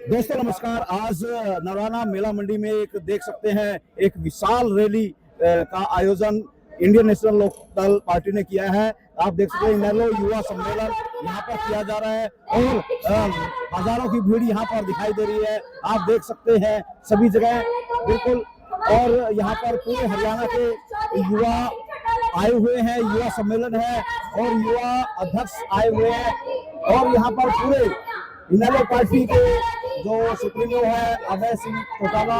दोस्तों नमस्कार। आज नवराना मेला मंडी में एक देख सकते हैं एक विशाल रैली का आयोजन इंडियन नेशनल लोकदल पार्टी ने किया है। आप देख सकते हैं इनेलो युवा सम्मेलन यहाँ पर किया जा रहा है और हजारों की भीड़ यहाँ पर दिखाई दे रही है। आप देख सकते हैं सभी जगह बिल्कुल, और यहाँ पर पूरे हरियाणा के युवा आए हुए हैं, युवा सम्मेलन है और युवा अध्यक्ष आए हुए हैं और यहाँ पर पूरे इनेलो पार्टी के जो सुप्रीमो है अभय सिंह चौटाला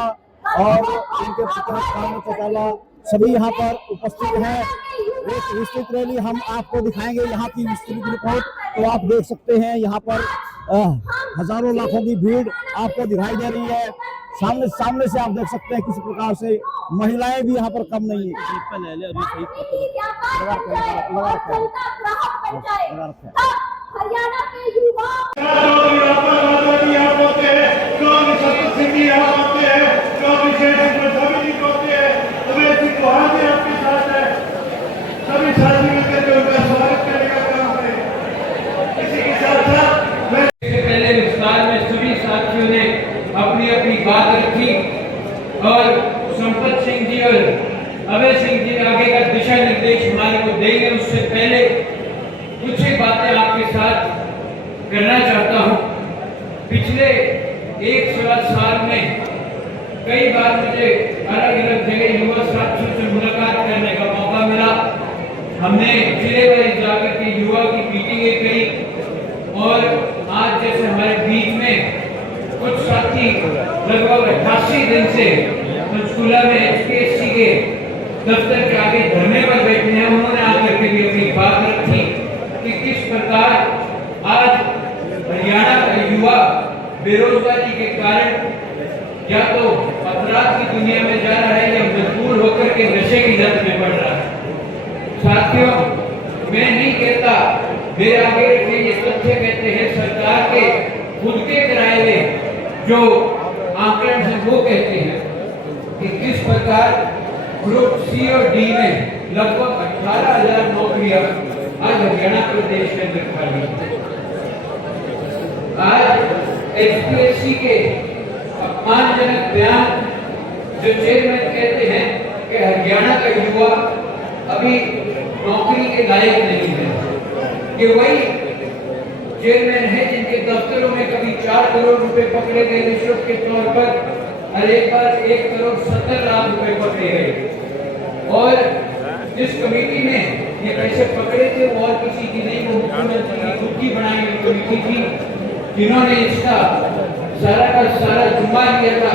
और उनके पुत्र चौटाला सभी यहाँ पर उपस्थित हैं। एक विस्तृत रैली हम आपको दिखाएंगे, यहाँ की विस्तृत रिपोर्ट तो आप देख सकते हैं। यहाँ पर हजारों लाखों की भीड़ आपको दिखाई दे रही है। सामने से आप देख सकते हैं किसी प्रकार से महिलाएं भी यहाँ पर कम नहीं है। हरियाणा के युवा सभी साथी मिलकर उनका स्वागत करने का काम करें। इसी के साथ साथ इससे पहले विस्तार में सभी साथियों ने अपनी अपनी बात रखी और संपत सिंह जी और अभय सिंह जी आगे का दिशा निर्देश हमारे को देंगे। उससे पहले कुछ ही बातें आपके साथ करना चाहता हूं। पिछले एक साल में कई बार मुझे अलग अलग जगह युवा साथियों से मुलाकात करने का मौका मिला। हमने जिले वाइज जाकर के युवा की मीटिंगें करी और आज जैसे हमारे बीच में कुछ साथी लगभग 88 दिन से पंचकूला में HPSC के दफ्तर के आगे धरने पर बैठे हैं। उन्होंने आकर के भी अपनी बात रखी कि किस प्रकार आज हरियाणा का युवा बेरोजगारी के कारण या तो अपराध की दुनिया में जा रहा है या मजबूर होकर के नशे की लत में पड़ रहा है। साथियों, मैं नहीं कहता, मेरे आगे रखे ये तथ्य कहते हैं सरकार के खुद के किराए जो आंकड़े हैं वो कहते हैं कि किस प्रकार ग्रुप C और D में लगभग 18,000 नौकरियां आज हरियाणा प्रदेश के अंदर खाली हैं। आज HPSC के अपमानजनक बयान जो चेयरमैन कहते हैं कि हरियाणा का युवा अभी नौकरी के लायक नहीं है। ये वही चेयरमैन है जिनके दफ्तरों में कभी 4 करोड़ रुपए पकड़े गए रिश्वत के तौर पर और एक बार 1 करोड़ 70 लाख रुपए पकड़े गए। और जिस कमेटी में ये पैसे पकड़े थे वो और किसी की नहीं, वो मुख्यमंत्री की खुद की बनाई हुई कमेटी थी जिन्होंने इसका सारा का सारा जुम्मा लिया था।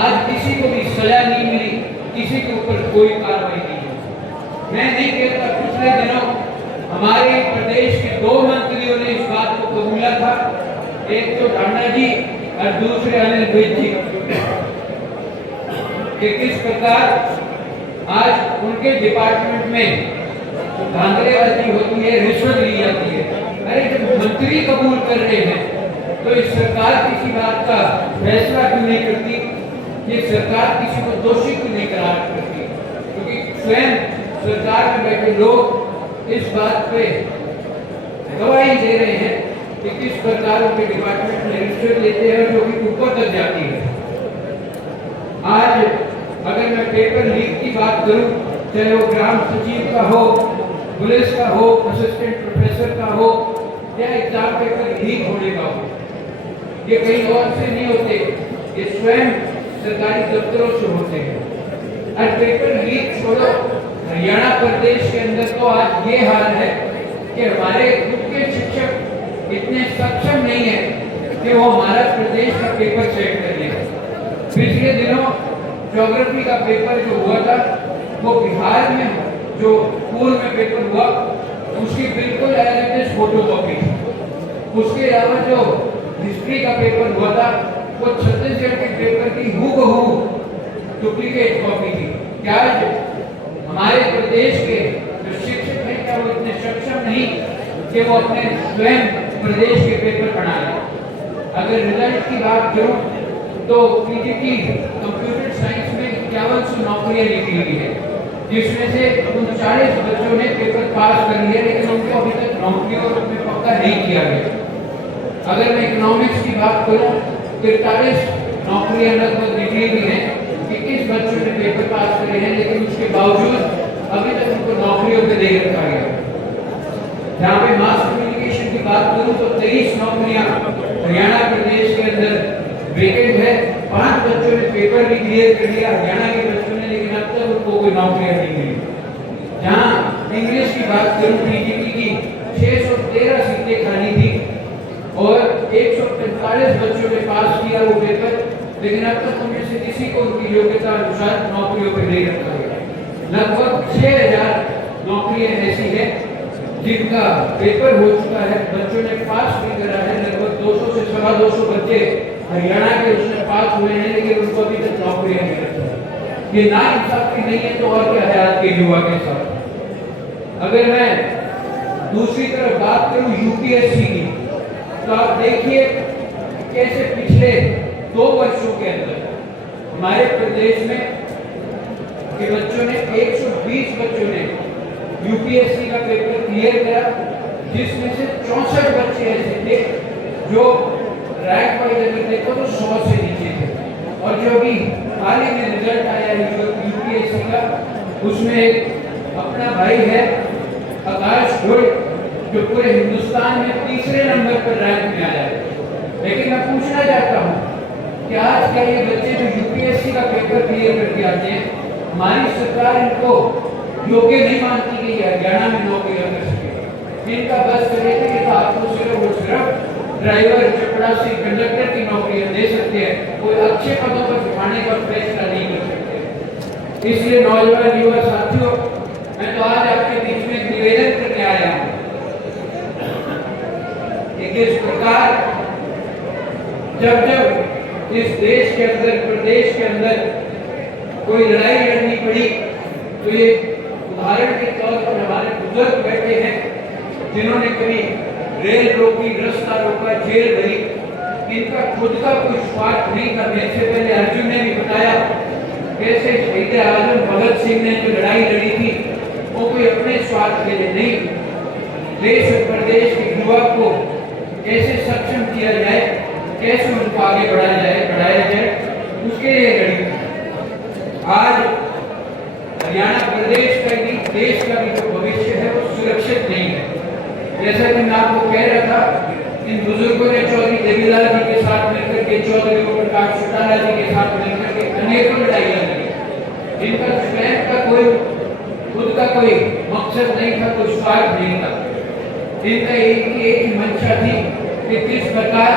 आज किसी को भी सजा नहीं मिली, किसी के ऊपर कोई कार्रवाई नहीं हुई। मैं नहीं कहता, पिछले दिनों हमारे प्रदेश के 2 मंत्रियों ने इस बात को कबूला था, एक तो ढांडा जी और दूसरे अनिल विज जी, कि किस प्रकार आज उनके डिपार्टमेंट में धांधलेबाजी होती है, रिश्वत ली जाती है। अरे जब मंत्री कबूल कर रहे हैं तो इस सरकार किसी बात का फैसला क्यों नहीं करती? ये सरकार किसी को दोषी क्यों नहीं करार करती? क्योंकि स्वयं सरकार में बैठे लोग इस बात पे गवाही दे रहे हैं कि किस प्रकार उनके डिपार्टमेंट में रिश्वत लेते हैं जो कि ऊपर तक जाती है। आज अगर मैं पेपर लीक की बात करूं, चाहे वो ग्राम सचिव का हो, पुलिस का हो, असिस्टेंट प्रोफेसर का हो या एग्जाम पेपर लीक होने का हो, ये कहीं और से नहीं होते, ये स्वयं सरकारी दफ्तरों से होते हैं। और पेपर लीक छोड़ो, हरियाणा प्रदेश के अंदर तो आज ये हाल है कि हमारे खुद के शिक्षक इतने सक्षम नहीं है कि वो हमारा प्रदेश का पेपर चेक कर ले। पिछले दिनों ज्योग्राफी का पेपर जो हुआ था वो बिहार में जो पूर्व में पेपर हुआ उसकी बिल्कुल एज फोटो कॉपी थी। उसके अलावा जो हिस्ट्री का पेपर हुआ था वो छत्तीसगढ़ के पेपर की हूबहू डुप्लीकेट कॉपी थी। क्या हमारे प्रदेश के जो शिक्षक हैं क्या वो इतने सक्षम नहीं कि वो अपने स्वयं प्रदेश के पेपर पढ़ाएं? अगर रिजल्ट की बात करूं तो PGT कंप्यूटर साइंस में 5100 नौकरियां निकली हुई है, जिसमें से 39 बच्चों ने पेपर पास कर लिया, लेकिन उनको अभी तक नौकरियों में पक्का नहीं किया गया। अगर मैं इकोनॉमिक्स की बात करूं 43 नौकरियां लगभग निकली भी हैं, 21 बच्चों ने पेपर पास करे हैं, लेकिन उसके बावजूद अभी तक उनको नौकरियों पे नहीं रखा गया। जहाँ पे मास कम्युनिकेशन की बात करूँ तो 23 नौकरियां हरियाणा प्रदेश के अंदर वेकेंट है। 5 बच्चों ने पेपर भी क्लियर कर लिया हरियाणा के बच्चों ने, लेकिन अब तक उनको कोई नौकरियां नहीं मिली। जहाँ इंग्लिश की बात करूँ टीजीटी की 613 सीटें खाली थी और 145 बच्चों ने पास किया वो पेपर, लेकिन अब तक उनमें से किसी को उनकी योग्यता अनुसार नौकरियों पर नहीं रखा गया। लगभग 6000 नौकरियां ऐसी हैं जिनका पेपर हो चुका है, बच्चों ने पास भी करा है। लगभग 200 से 250 बच्चे हरियाणा के उसमें पास हुए हैं, लेकिन उनको अभी तक नौकरियां नहीं रखी। ये नाइंसाफी नहीं है तो और क्या है आज के युवा के साथ। अगर मैं दूसरी तरफ बात करूं यूपीएससी की, तो आप देखिए कैसे पिछले 2 वर्षों के अंदर हमारे प्रदेश में के बच्चों ने 120 बच्चों ने यूपीएससी का पेपर क्लियर करा, जिसमें से 64 बच्चे ऐसे थे जो रैंक वाइज अगर देखो तो 100 से नीचे थे। और जो भी हाल ही में रिजल्ट आया यूपीएससी का, उसमें एक अपना भाई है आकाश गोयल, जो पूरे हिंदुस्तान में तीसरे नंबर पर रैंक में आया है। लेकिन मैं पूछना चाहता हूँ कि आज क्या ये बच्चे जो यूपीएससी का पेपर क्लियर करके आते हैं, हमारी सरकार इनको योग्य नहीं मानती कि हरियाणा में नौकरियां कर सके? इनका बस चले थे कि आपको सिर्फ और सिर्फ ड्राइवर, चपरासी, कंडक्टर की नौकरियां दे सकते हैं, कोई अच्छे पदों पर बिठाने का फैसला नहीं कर सकते। इसलिए नौजवान युवा साथियों, मैं तो आज आपके बीच में निवेदन करने आया हूँ कि किस प्रकार जब जब इस देश के अंदर, प्रदेश के अंदर कोई लड़ाई लड़नी पड़ी, तो ये उदाहरण के तौर पर हमारे बुजुर्ग बैठे हैं जिन्होंने कभी रेल रोकी, रास्ता रोका, जेल भरी। इनका खुद का कोई स्वार्थ नहीं था। मेरे से पहले अर्जुन ने भी बताया कैसे शहीद आजम भगत सिंह ने जो लड़ाई लड़ी थी वो कोई अपने स्वार्थ के लिए नहीं, देश और प्रदेश के युवा को कैसे सक्षम किया जाए, कैसे उनको आगे बढ़ाया जाए, उसके लिए लड़ी। आज हरियाणा प्रदेश का भी, देश का भी जो भविष्य है वो सुरक्षित नहीं है। जैसा कि मैं आपको कह रहा था, इन बुजुर्गों ने चौधरी देवीलाल जी के साथ मिलकर के, चौधरी प्रकाश चौटाला जी के साथ मिलकर के अनेकों लड़ाइयां लड़ी। इनका स्वयं का कोई, खुद का कोई मकसद नहीं था, कोई स्वार्थ नहीं था। इनका एक ही मंशा थी कि किस प्रकार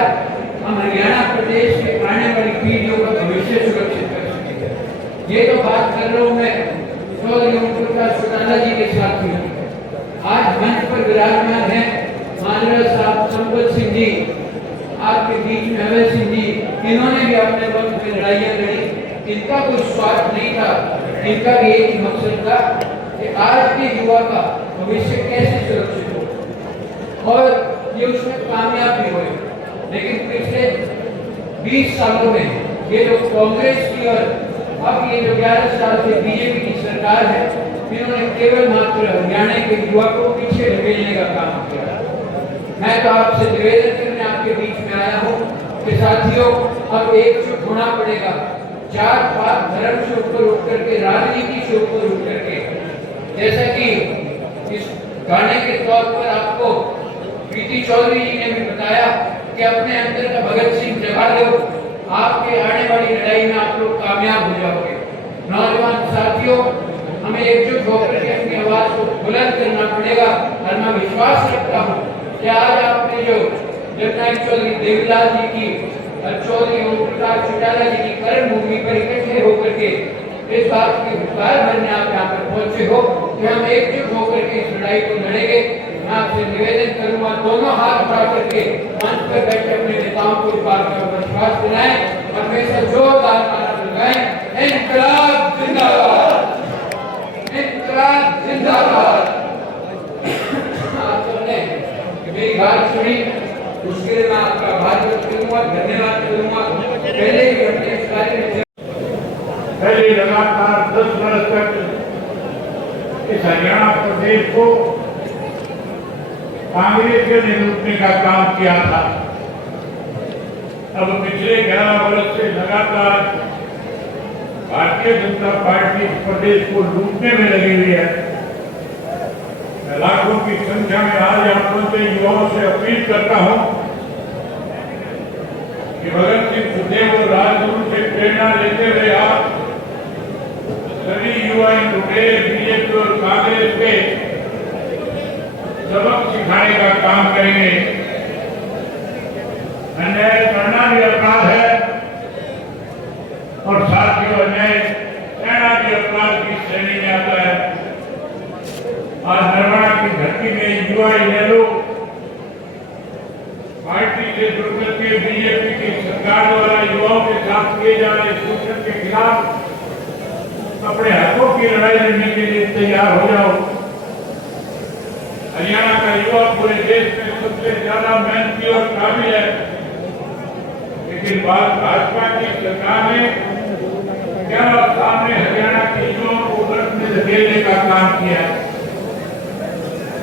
हम हरियाणा प्रदेश के आने वाली पीढ़ियों का भविष्य सुरक्षित कर सकें। ये तो बात कर रहा हूँ मैं चौधरी प्रकाश चौटाला जी के साथ ही। आज मंच पर विराजमान है माननीय साहब संपत सिंह जी, आपके बीच में अभय सिंह जी, इन्होंने भी अपने वक्त में लड़ाइयाँ लड़ी। इनका कोई स्वार्थ नहीं था, इनका भी एक ही मकसद था कि आज के युवा का भविष्य कैसे सुरक्षित हो, और ये उसमें कामयाब भी हुए। लेकिन पिछले 20 सालों में ये जो कांग्रेस की और अब ये जो 11 साल से बीजेपी की सरकार है, इन्होंने केवल मात्र हरियाणा के युवा को पीछे ढकेलने का काम किया। मैं तो आपसे निवेदन करने आपके बीच में आया हूँ कि साथियों, अब एकजुट होना पड़ेगा। जात पात धर्म से ऊपर उठ करके, राजनीति से ऊपर उठ करके, जैसा कि इस गाने के तौर पर आपको प्रीति चौधरी जी ने भी बताया कि अपने अंदर का भगत सिंह जगा लो, आपके आने वाली लड़ाई में आप लोग कामयाब हो जाओगे। नौजवान साथियों, हमें एकजुट होकर के अपनी आवाज को बुलंद करना पड़ेगा। और मैं विश्वास रखता हूँ कि आज आपने जो जननायक चौधरी देवीलाल जी की और चौधरी प्रकाश चौटाला जी की कर्म भूमि पर इकट्ठे होकर के इस बात की हुकार भरने आप यहाँ पर पहुंचे हो कि हम एकजुट होकर के इस लड़ाई को लड़ेंगे। मैं आपसे निवेदन करूंगा, दोनों हाथ उठा करके मंच पर बैठे अपने नेताओं को इस बात का विश्वास दिलाएं और हमेशा जोरदार नारा लगाएं, इनकलाब जिंदाबाद, इनकलाब जिंदाबाद। आप सबने मेरी बात सुनी, उसके लिए मैं आपका आभार व्यक्त करूंगा, धन्यवाद करूंगा। पहले भी हमने इस कार्य में पहले लगातार 10 वर्ष तक इस हरियाणा प्रदेश को कांग्रेस के निरूपने का काम किया था। अब पिछले 11 वर्ष से लगातार भारतीय जनता पार्टी इस प्रदेश को लूटने में लगी हुई है। मैं लाखों की संख्या में आज आप के युवाओं से अपील करता हूं कि भगत सिंह, सुखदेव और राजगुरु से प्रेरणा लेते हुए आप सभी युवा लुटेरे बीजेपी और कांग्रेस के सबक सिखाने का काम करेंगे। अन्याय करना भी अपराध है और साथियों अन्याय कहना भी अपराध की श्रेणी में आता है। आज नरवाड़ा की धरती में युवा इनेलो पार्टी से जुड़ करके बीजेपी की सरकार द्वारा युवाओं के साथ किए जा रहे शोषण के खिलाफ अपने हकों की लड़ाई लड़ने के लिए तैयार हो जाओ। हरियाणा का युवा पूरे देश में सबसे ज्यादा मेहनती और काबिल है, लेकिन भाजपा की सरकार ने 11 साल में हरियाणा के युवाओं को गर्त में धकेलने का काम किया है।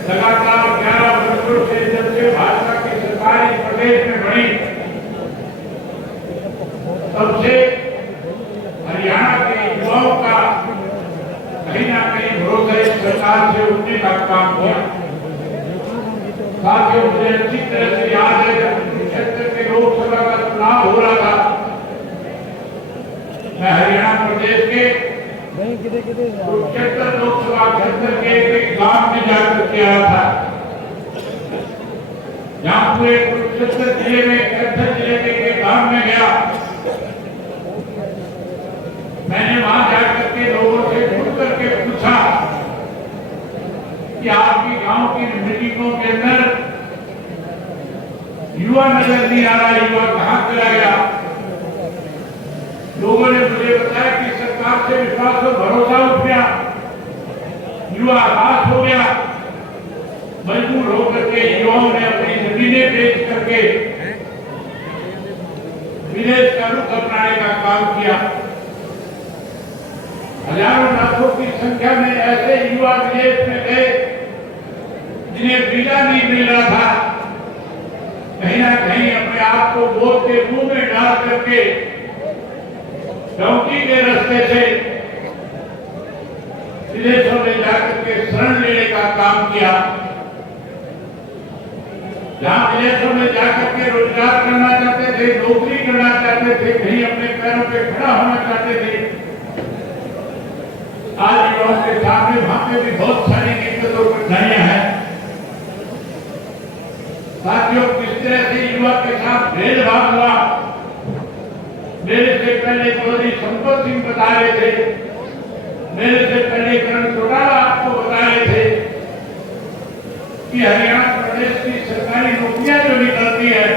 लगातार 11 वर्षों से जब से भाजपा की सरकार इस प्रदेश में बनी, तब से हरियाणा के युवाओं का कहीं ना कहीं भरोसा इस सरकार से उठने का काम किया। साथियों, मुझे अच्छी तरह से याद है जब क्षेत्र के लोकसभा का चुनाव हो रहा था, मैं हरियाणा प्रदेश के कुरुक्षेत्र लोकसभा क्षेत्र के एक गांव में जाकर के आया था, जहां पूरे कुरुक्षेत्र जिले में कच्छर जिले के एक गांव में गया। मैंने वहां जाकर के लोगों से जुड़ करके पूछा कि आपकी गांव की मीटिंगों के अंदर युवा नजर नहीं आ रहा, युवा कहां चला गया। लोगों ने मुझे बताया कि सरकार से विश्वास और भरोसा उठ गया, युवा हताश हो गया। मजबूर होकर के युवाओं ने अपनी जमीनें बेच करके विदेश का रुख अपनाने का काम किया। हजारों लाखों की संख्या में ऐसे युवा विदेश में गए जिन्हें वीजा नहीं मिल रहा था। कहीं ना कहीं अपने आप को वोट के मुंह में डाल करके डोंकी के रास्ते से विदेशों में जाकर के शरण लेने का काम किया। जहां विदेशों में जाकर के रोजगार करना चाहते थे, नौकरी करना चाहते थे, कहीं अपने पैरों पे खड़ा होना चाहते थे, आज युवाओं के सामने वहां पे भी बहुत सारी दिक्कतें और कठिनाइयां हैं। साथियों, किस तरह से युवा के साथ भेदभाव हुआ, मेरे से पहले चौधरी संपत सिंह बता रहे थे, मेरे से पहले करण चौटाला आपको बता रहे थे कि हरियाणा प्रदेश की सरकारी नौकरियां जो निकलती है,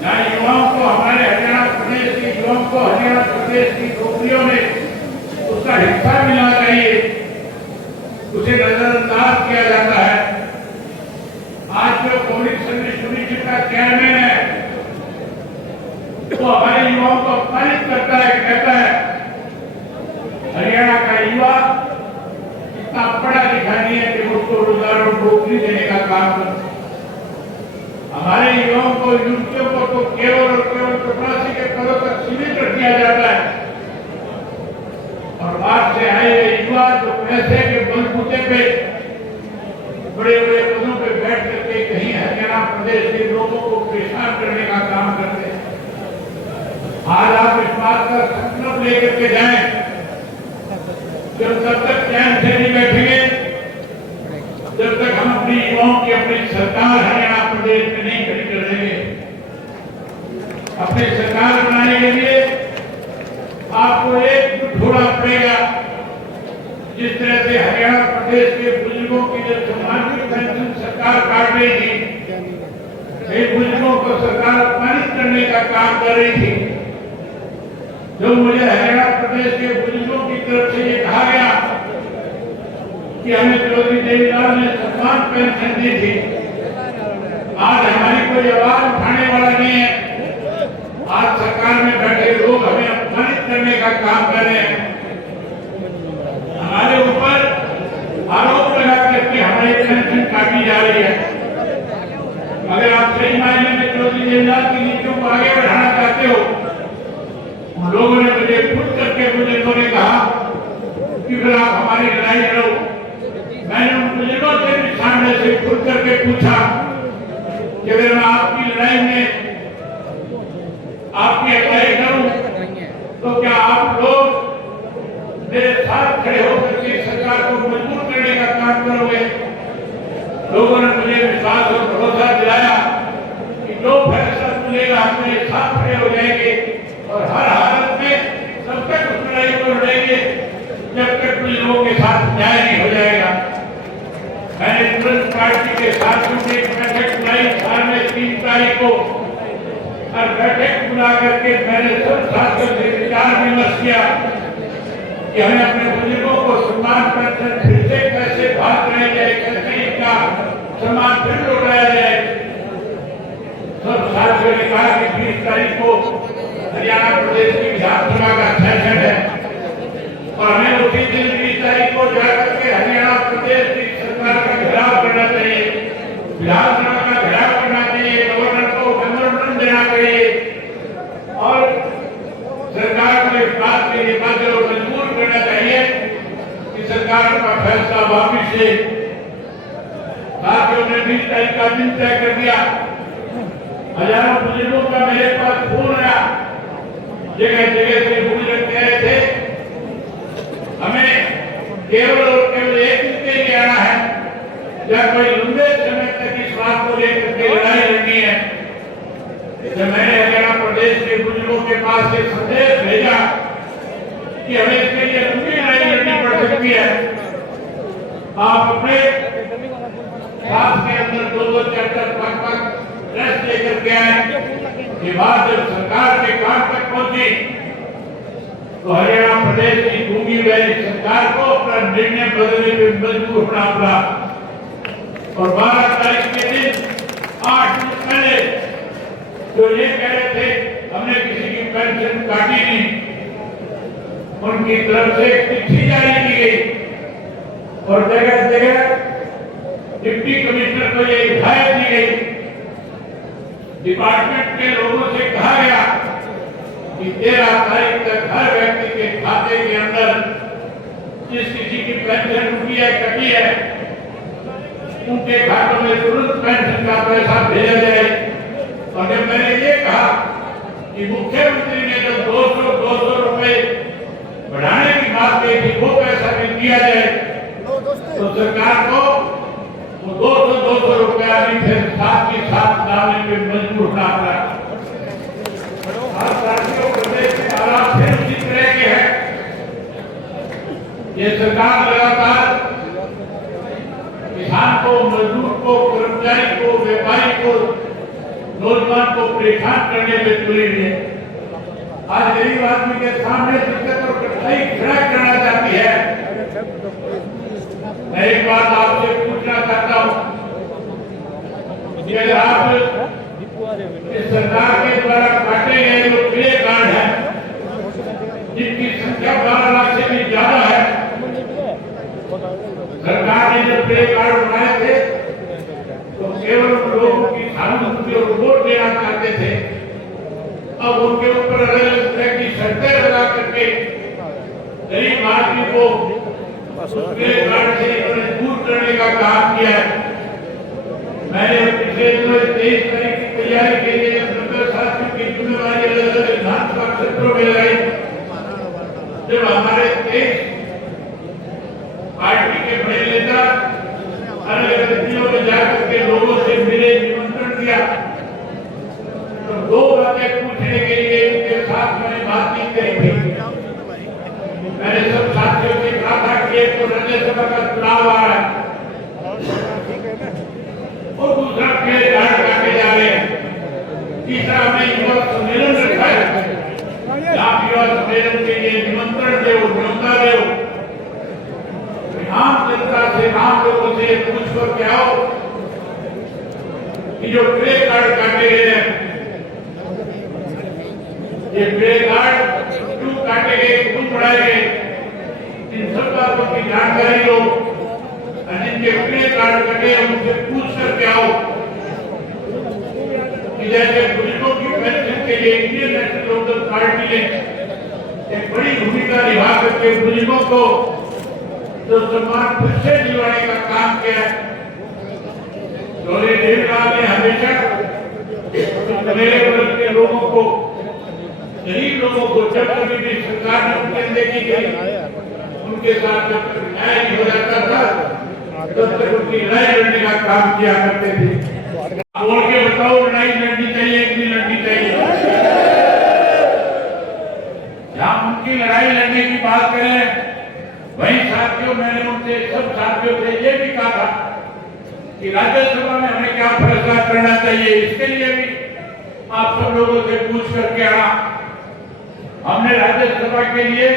जहां युवाओं को, हमारे हरियाणा प्रदेश के युवाओं को हरियाणा प्रदेश की नौकरियों में उसका हिस्सा मिलना चाहिए, उसे नजरअंदाज किया जाता है। आज जो पब्लिक सर्विस कमीशन का चेयरमैन है, वो हमारे युवाओं को अपमानित करता है, कहता है हरियाणा का युवा इतना पढ़ा लिखा नहीं है कि उसको रोजगार और नौकरी देने का काम कर। हमारे युवाओं को, युवतियों को तो केवल और केवल चपरासी के पदों तक सीमित कर दिया जाता है। और बाहर से आए हुए युवा जो पैसे के बलबूते पे बड़े बड़े पदों पे बैठ करके कहीं हरियाणा प्रदेश के लोगों को परेशान करने का काम करते हैं। आज आप इस बात का संकल्प लेकर के जाएं, जब तक चैन से नहीं बैठेंगे, जब तक हम अपनी युवाओं की अपनी सरकार हरियाणा प्रदेश में नहीं खड़ी कर देंगे। अपनी सरकार बनाने के लिए आपको एक ढोड़ा पड़ेगा। जिस तरह से हरियाणा प्रदेश के बुजुर्गों की जब सम्मानित पेंशन सरकार काट रही थी, कई बुजुर्गों को सरकार अपमानित करने का काम कर रही थी। जो मुझे हरियाणा प्रदेश के बुजुर्गों की तरफ से ये कहा गया कि हमें चौधरी देवीलाल ने सम्मान पेंशन दी थी, आज हमारी कोई आवाज उठाने वाला नहीं है। आज सरकार में बैठे लोग हमें अपमानित करने का काम कर रहे हैं, हमारे ऊपर आरोप लगा करके हमारी पेंशन काटी जा रही है। अगर आप सही मायने में चौधरी देवीलाल की नीतियों आपकी अप्लाई करूं तो क्या आप लोग मेरे साथ खड़े होकर के सरकार को मजबूर करने का काम करोगे? लोगों ने मुझे विश्वास और भरोसा दिलाया कि जो फैसला मिलेगा हम मेरे साथ खड़े हो जाएंगे और हर हालत में तब तक उस लड़ाई को लड़ेंगे जब तक कुछ लोगों के साथ न्याय नहीं हो जाएगा। मैंने तुरंत पार्टी के साथियों की एक बैठक बुलाई साल में 3 तारीख को, और बैठक बुला करके मैंने सब साथियों से विचार विमर्श किया कि हमें अपने बुजुर्गों को सम्मान पेंशन फिर से कैसे बात कराई जाए, कैसे इनका सम्मान फिर लौटाया जाए। सब साथियों ने कहा कि 20 तारीख को हरियाणा प्रदेश की विधानसभा का सेशन है और हमें उसी दिन 20 तारीख को जाकर के हरियाणा प्रदेश की सरकार का घेराव करना चाहिए, विधानसभा का घेराव करना चाहिए, गवर्नर को मेमोरेंडम देना चाहिए और सरकार को इस बात के लिए बाध्य और मजबूर करना चाहिए कि सरकार का फैसला वापिस ले। साथियों ने 20 तारीख का दिन तय कर दिया। हजारों बुजुर्गों का मेरे पास फोन आया, जगह जगह से बुजुर्ग कह रहे थे हमें केवल और केवल एक दिन के लिए आना है या कोई लंबे समय तक इस बात को लेकर के लड़ाई लड़नी है। जब मैंने हरियाणा प्रदेश के बुजुर्गों के पास एक संदेश भेजा कि हमें इसके लिए लंबी लड़ाई लड़नी पड़ सकती है, आप अपने साथ के अंदर 2-2 चैप्टर 5-5 टेस्ट लेकर के आए। ये बात जब सरकार के कान तक पहुंची तो हरियाणा प्रदेश की गूंगी वैली सरकार को अपना निर्णय बदलने में मजबूर होना पड़ा और 12 तारीख के दिन 8 दिन पहले जो ये कह रहे थे हमने किसी की पेंशन काटी नहीं, उनकी तरफ से चिट्ठी जारी की गई और जगह जगह डिप्टी कमिश्नर को ये हिदायत दी गई, डिपार्टमेंट के लोगों से कहा गया कि 13 तारीख तक हर व्यक्ति के खाते के अंदर जिस किसी की पेंशन रुकी है कटी है उनके खातों में तुरंत पेंशन का पैसा भेजा जाए। और जब मैंने ये कहा कि मुख्यमंत्री ने जो 200 रुपए बढ़ाने की बात कही थी वो पैसा भी दिया जाए तो सरकार को वो 200 रुपया भी फिर साथ के साथ डालने पे मजबूर होना पड़ा। प्रदेश के हालात फिर उसी तरह के हैं। ये सरकार लगातार किसान को, मजदूर को, कर्मचारी को, व्यापारी को, नौजवान को परेशान करने में तुली हुई है। आज गरीब आदमी के सामने दिक्कत और कठिनाई खड़ा करना चाहती है। मैं एक बात आपसे पूछना चाहता हूँ कि अगर आप इस सरकार के द्वारा काटे गए जो पीले कार्ड है जिनकी संख्या 12 लाख से भी ज्यादा है, सरकार ने जो पीले कार्ड बनाए थे तो केवल लोगों की सहानुभूति और वोट देना चाहते थे। अब उनके ऊपर अलग अलग तरह की शर्तें लगा करके गरीब आदमी को पीले कार्ड से दूर करने का काम किया है। मैंने पिछले दिनों 23 तारीख की तैयारी के लिए साथियों की जिम्मेवारी अलग अलग विधानसभा क्षेत्रों में लगाई। जब हमारे 23 पार्टी के बड़े नेता अलग अलग जिलों में जाकर के लोगों से मिले, निमंत्रण दिया तो 2 बातें पूछने के लिए उनके साथ मैंने बातचीत करी थी। मैंने सब साथियों से कहा था कि एक तो राज्यसभा का चुनाव आ रहा है और दूसरा पीले कार्ड काटे जा रहे हैं, तीसरा हमने युवा सम्मेलन रखा है। आप युवा सम्मेलन के लिए निमंत्रण दो, न्योता दो, आम जनता से, आम लोगों से पूछ कर के आओ कि जो पीले कार्ड काटे गए हैं ये पीले कार्ड क्यों काटे गए, क्यों बढ़ाए गए, इन सब बातों की जानकारी लो। जिनके पीले कार्ड कटे उनसे पूछ करके आओ कि जैसे बुजुर्गों की पेंशन के लिए इंडियन नेशनल लोकदल पार्टी ने एक बड़ी भूमिका निभा करके बुजुर्गों को जो सम्मान फिर से दिलवाने का काम किया है। डॉक्टर देवराज ने हमेशा मेरे वर्ग के लोगों को लोगों को जब कभी भी सरकार में उनके देखी गई, उनके साथ जब तक न्याय नहीं हो जाता था तब तक उनकी लड़ाई लड़ने का काम किया करते थे। बोल के बताओ, लड़ाई लड़नी चाहिए कि नहीं लड़नी चाहिए? जहां उनकी लड़ाई लड़ने की बात करें, वही साथियों, मैंने उनसे सब साथियों से ये भी कहा था कि राज्यसभा में हमें क्या फैसला करना चाहिए, इसके लिए भी आप सब लोगों से पूछ करके आना। हमने राज्यसभा के लिए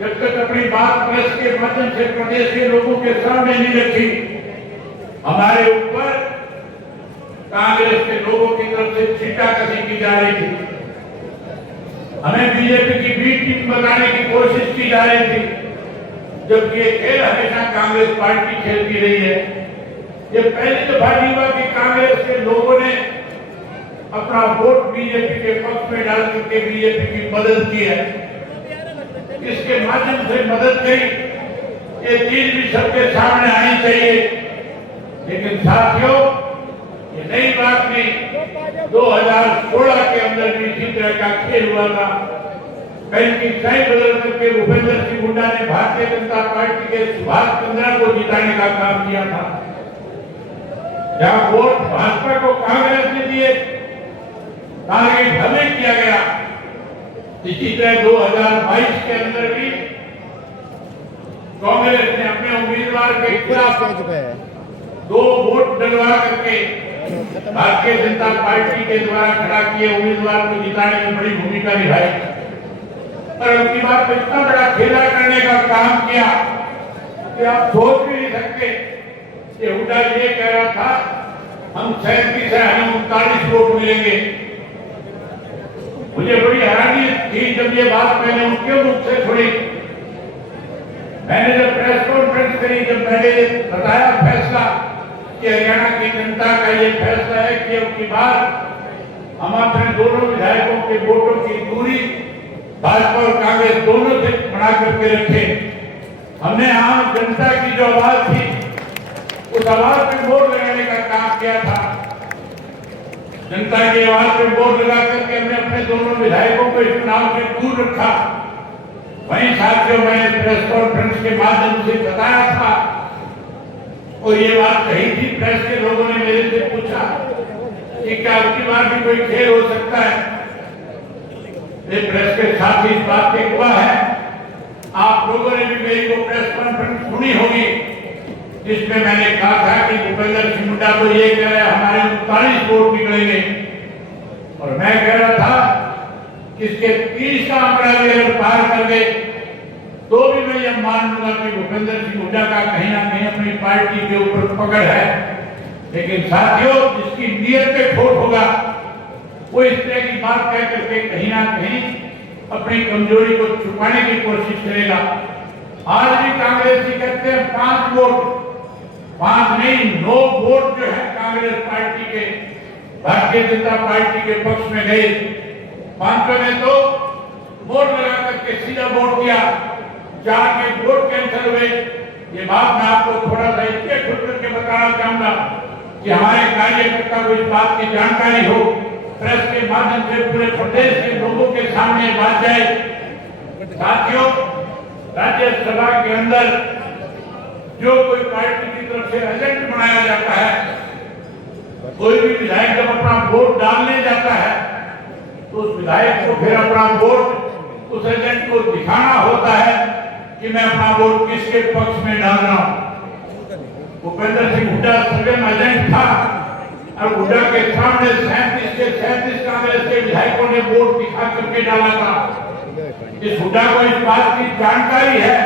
जब तक अपनी बात प्रेस के माध्यम से प्रदेश के लोगों के सामने नहीं रखी, हमारे ऊपर कांग्रेस के लोगों की तरफ से छींटाकशी की जा रही थी, हमें बीजेपी की बी टीम बनाने की कोशिश की जा रही थी, जबकि ये खेल हमेशा कांग्रेस पार्टी खेलती रही है। ये पहली दफा नहीं हुआ कि कांग्रेस के लोगों ने अपना वोट बीजेपी के पक्ष में डाल करके बीजेपी की मदद की है। इसके माध्यम से मदद करी, ये चीज भी सबके सामने आनी चाहिए। लेकिन साथियों, ये नई बात नहीं, 2016 के अंदर भी इसी तरह का खेल हुआ था। कहीं की सही बदल करके भूपेंद्र सिंह हुड्डा ने भारतीय जनता पार्टी के सुभाष चंद्रा को जिताने का काम किया था। जहां वोट भाजपा को कांग्रेस ने दिए, कांग्रेस हमें किया गया। इसी तरह 2022 के अंदर भी कांग्रेस ने अपने उम्मीदवार के खिलाफ 2 वोट डलवा करके भारतीय जनता पार्टी के द्वारा खड़ा किए उम्मीदवार को जिताने में बड़ी भूमिका निभाई। पर उनकी बात इतना बड़ा खेला करने का काम किया कि आप सोच भी नहीं सकते कि हुड्डा ये कह रहा था हम 37 है, हमें 39 वोट मिलेंगे। मुझे बड़ी हैरानी थी जब ये बात मैंने उनके मुख से सुनी। मैंने जब प्रेस कॉन्फ्रेंस करी, जब मैंने बताया फैसला कि हरियाणा की जनता का ये फैसला है कि अब की बार हम अपने दोनों विधायकों के वोटों की दूरी भाजपा और कांग्रेस दोनों से बना करके रखे। हमने आम जनता की जो आवाज थी, उस आवाज पे वोट लगाने का काम किया था। जनता की आवाज पे वोट लगा करके हमने अपने दोनों विधायकों को इस चुनाव से दूर रखा। वहीं साथियों, मैंने प्रेस कॉन्फ्रेंस के माध्यम से बताया था और ये बात कही थी। प्रेस के लोगों ने मेरे से पूछा कि क्या अब की बार भी कोई खेल हो सकता है? ये प्रेस के साथ इस बात के गवाह है। आप लोगों ने भी मेरी को प्रेस कॉन्फ्रेंस सुनी होगी, जिसमें मैंने कहा था कि भूपेंद्र सिंह हुड्डा तो ये कह रहे हैं हमारे 39 वोट निकलेंगे, और मैं कह रहा था कि इसके 30 का आंकड़ा भी अगर पार कर गए तो भी मैं ये मान लूंगा कि भूपेंद्र सिंह हुड्डा का कहीं ना कहीं अपनी पार्टी के ऊपर पकड़ है। लेकिन साथियों, जिसकी नीयत पे खोट होगा वो इस तरह की बात कह करके कहीं ना कहीं अपनी कमजोरी को छुपाने की कोशिश करेगा। आज भी कांग्रेस ही कहते हैं 5 वोट, 5 नहीं 9 वोट जो है कांग्रेस पार्टी के भारतीय जनता पार्टी के पक्ष में गए। 5 में तो वोट लगा करके सीधा वोट दिया, 4 के वोट कैंसिल हुए। ये बात मैं आपको थोड़ा सा इसलिए खुल करके बताना चाहूंगा कि हमारे कार्यकर्ता को इस बात की जानकारी हो, प्रेस के माध्यम से पूरे प्रदेश के लोगों के सामने बात जाए। साथियों, राज्यसभा के अंदर जो कोई पार्टी की तरफ से एजेंट बनाया जाता है, कोई भी विधायक जब अपना वोट डालने जाता है तो उस विधायक को फिर अपना वोट उस एजेंट को दिखाना होता है कि मैं अपना वोट किसके पक्ष में डाल रहा हूं। भूपेंद्र सिंह हुड्डा स्वयं एजेंट था और हुड्डा के सामने 37 कांग्रेस के विधायकों ने वोट दिखा करके डाला था। इस हुड्डा को इस बात की जानकारी है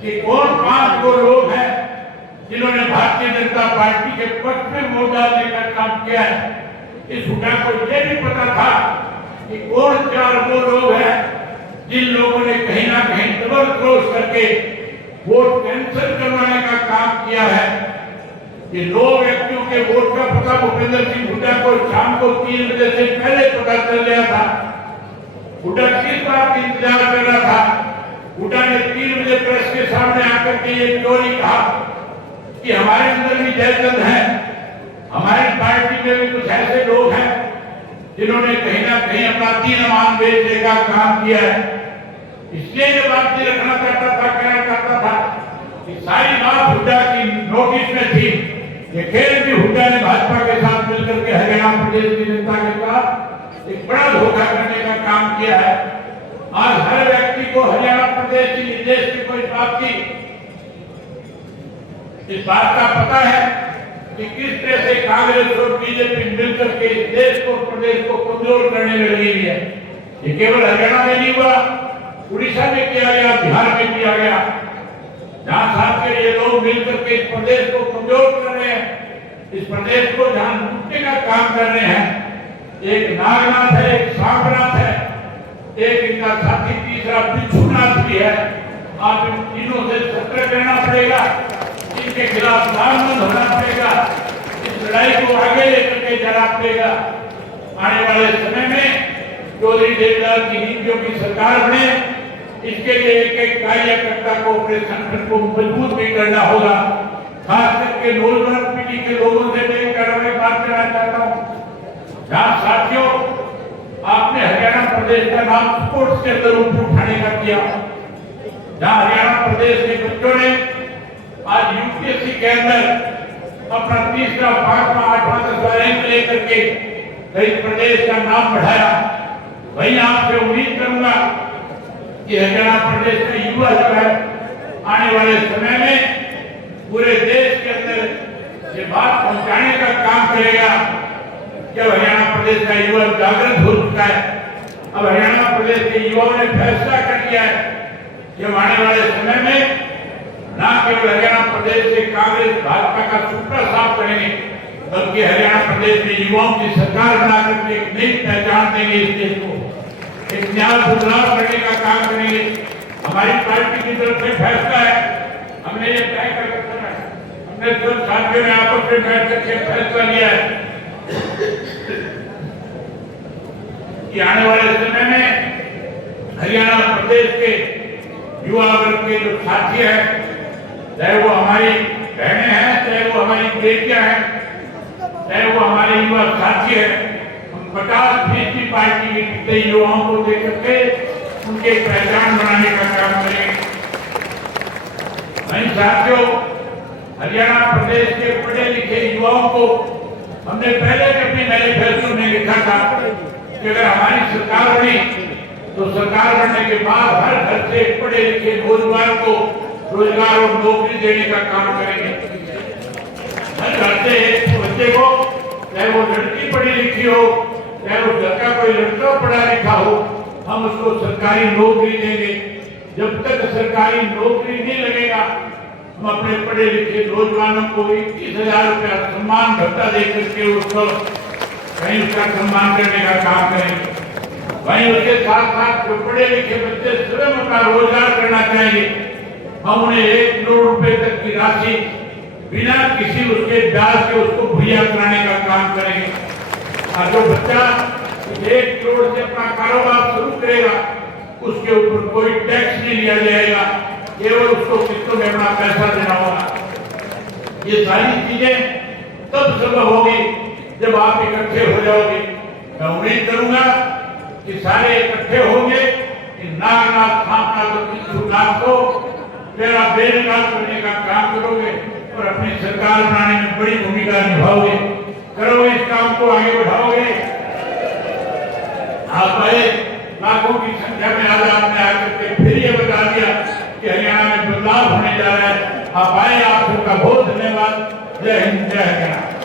कि कौन 5 वो लोग हैं जिन्होंने भारतीय जनता पार्टी के पक्ष में वोट डालने का काम किया है। इस हुड्डा को यह भी पता था कि कौन 4 वो लोग हैं जिन लोगों ने कहीं ना कहीं डबल क्रॉस करके वोट कैंसिल करवाने का काम किया है। ये 9 व्यक्तियों के वोट का पता भूपेंद्र सिंह हुड्डा को शाम को 3 बजे से पहले पता चल गया था। हुड्डा किस बात का इंतजार कर रहा था? हुड्डा ने 3 बजे प्रेस के सामने आकर के ये क्यों नहीं कहा कि हमारे अंदर भी दहशत है, हमारी पार्टी में भी कुछ ऐसे लोग हैं जिन्होंने कहीं ना कहीं अपना दीन ईमान बेचने का काम किया है। इसलिए ये बात ये रखना चाहता था, कहना चाहता था कि सारी बात हुड्डा की नोटिस में थी। ये खेल भी हुड्डा ने भाजपा के साथ मिलकर के हरियाणा प्रदेश की जनता के साथ एक बड़ा धोखा करने का काम किया है। आज हर व्यक्ति को हरियाणा प्रदेश की निर्देश की कोई बात की इस बात का पता है कि किस तरह से कांग्रेस और बीजेपी मिलकर के इस देश को, प्रदेश को कमजोर करने में लगी हुई है। ये केवल हरियाणा में नहीं हुआ, उड़ीसा में किया गया, बिहार में किया गया, जहां साथ के ये लोग मिलकर के इस प्रदेश को कमजोर कर रहे हैं, इस प्रदेश को जहां लूटने का काम कर रहे हैं। एक नागनाथ है, एक सांबनाथ है, एक इनका साथी तीसरा बिच्छूनाथ भी है। आप इन तीनों से सत्र करना पड़ेगा, इनके खिलाफ लामबंद होना पड़ेगा, इस लड़ाई को आगे लेकर के जाना पड़ेगा। आने वाले समय में चौधरी देवलाल की नीतियों की सरकार बने, इसके लिए एक एक कार्यकर्ता को अपने संगठन को मजबूत भी करना होगा। खास करके नौजवान पीढ़ी के लोगों से मैं एक बात करना चाहता हूँ। जहाँ साथियों आपने हरियाणा प्रदेश का नाम स्पोर्ट्स के अंदर उठाने का किया, जहाँ हरियाणा प्रदेश के बच्चों ने आज यूपीएससी के अंदर अपना तीसरा, पांचवा, आठवां, 10वां रैंक लेकर के इस प्रदेश का नाम बढ़ाया। वही आपसे उम्मीद करूंगा कि हरियाणा प्रदेश का युवा जो है आने वाले समय में पूरे देश के अंदर ये बात पहुंचाने का काम करेगा। जब हरियाणा प्रदेश का युवा जागृत हो चुका है, अब हरियाणा प्रदेश के युवाओं ने फैसला कर लिया है कि आने वाले समय में न केवल हरियाणा प्रदेश से कांग्रेस भाजपा का सूत्र साफ करेंगे, बल्कि हरियाणा प्रदेश में युवाओं की सरकार बनाकर के एक नई पहचान देंगे, इस देश को एक नया बदलाव करने का काम करेंगे। हमारी पार्टी की तरफ से फैसला है, हमने ये तय कर रखा है, हमने सब साथियों ने आपस में बैठ करके फैसला लिया है कि आने वाले समय में हरियाणा प्रदेश के युवा वर्ग के जो साथी हैं, चाहे वो हमारी बहनें हैं, चाहे वो हमारी बेटियां हैं, चाहे वो हमारे युवा साथी हैं, हम 50-20 पार्टी के कितने युवाओं को देकर के उनके पहचान बनाने का काम करेंगे। वहीं साथियों हरियाणा प्रदेश के पढ़े लिखे युवाओं को हमने पहले के अपने मैनिफेस्टो में लिखा था कि अगर हमारी सरकार बनी तो सरकार बनने के बाद हर घर से पढ़े लिखे नौजवान को रोजगार और नौकरी देने का काम करेंगे। हर घर से एक बच्चे को, चाहे वो लड़की पढ़ी लिखी हो, चाहे वो घर का कोई लड़का पढ़ा लिखा हो, हम उसको सरकारी नौकरी देंगे। जब तक सरकारी नौकरी नहीं लगेगा, हम अपने पढ़े लिखे नौजवानों को 21,000 रुपया सम्मान भत्ता देकर के उसको कहीं उसका सम्मान करने का काम करेंगे। वहीं उसके साथ साथ जो पढ़े लिखे बच्चे स्वयं अपना रोजगार करना चाहेंगे, हम उन्हें 1 करोड़ रुपए तक की राशि बिना किसी उसके ब्याज के उसको मुहैया कराने का काम करेंगे। और जो बच्चा 1 करोड़ से अपना कारोबार शुरू करेगा, उसके ऊपर कोई टैक्स नहीं लिया जाएगा, केवल उसको किस्तों में अपना पैसा देना होगा। ये सारी चीजें तब संभव होगी जब आप इकट्ठे हो जाओगे। मैं उम्मीद करूंगा कि सारे इकट्ठे होंगे, कि नागनाथ, सांबनाथ और बिच्छूनाथ को मेरा बेनकाब करने का काम करोगे और अपनी सरकार बनाने में बड़ी भूमिका निभाओगे। करोगे, इस काम को आगे बढ़ाओगे। आप आए लाखों की संख्या में, आज आपने आकर के फिर ये बता दिया कि हरियाणा में बदलाव होने जा रहा है। आप आए, आप सबका बहुत धन्यवाद। जय हिंद, जय हरियाणा।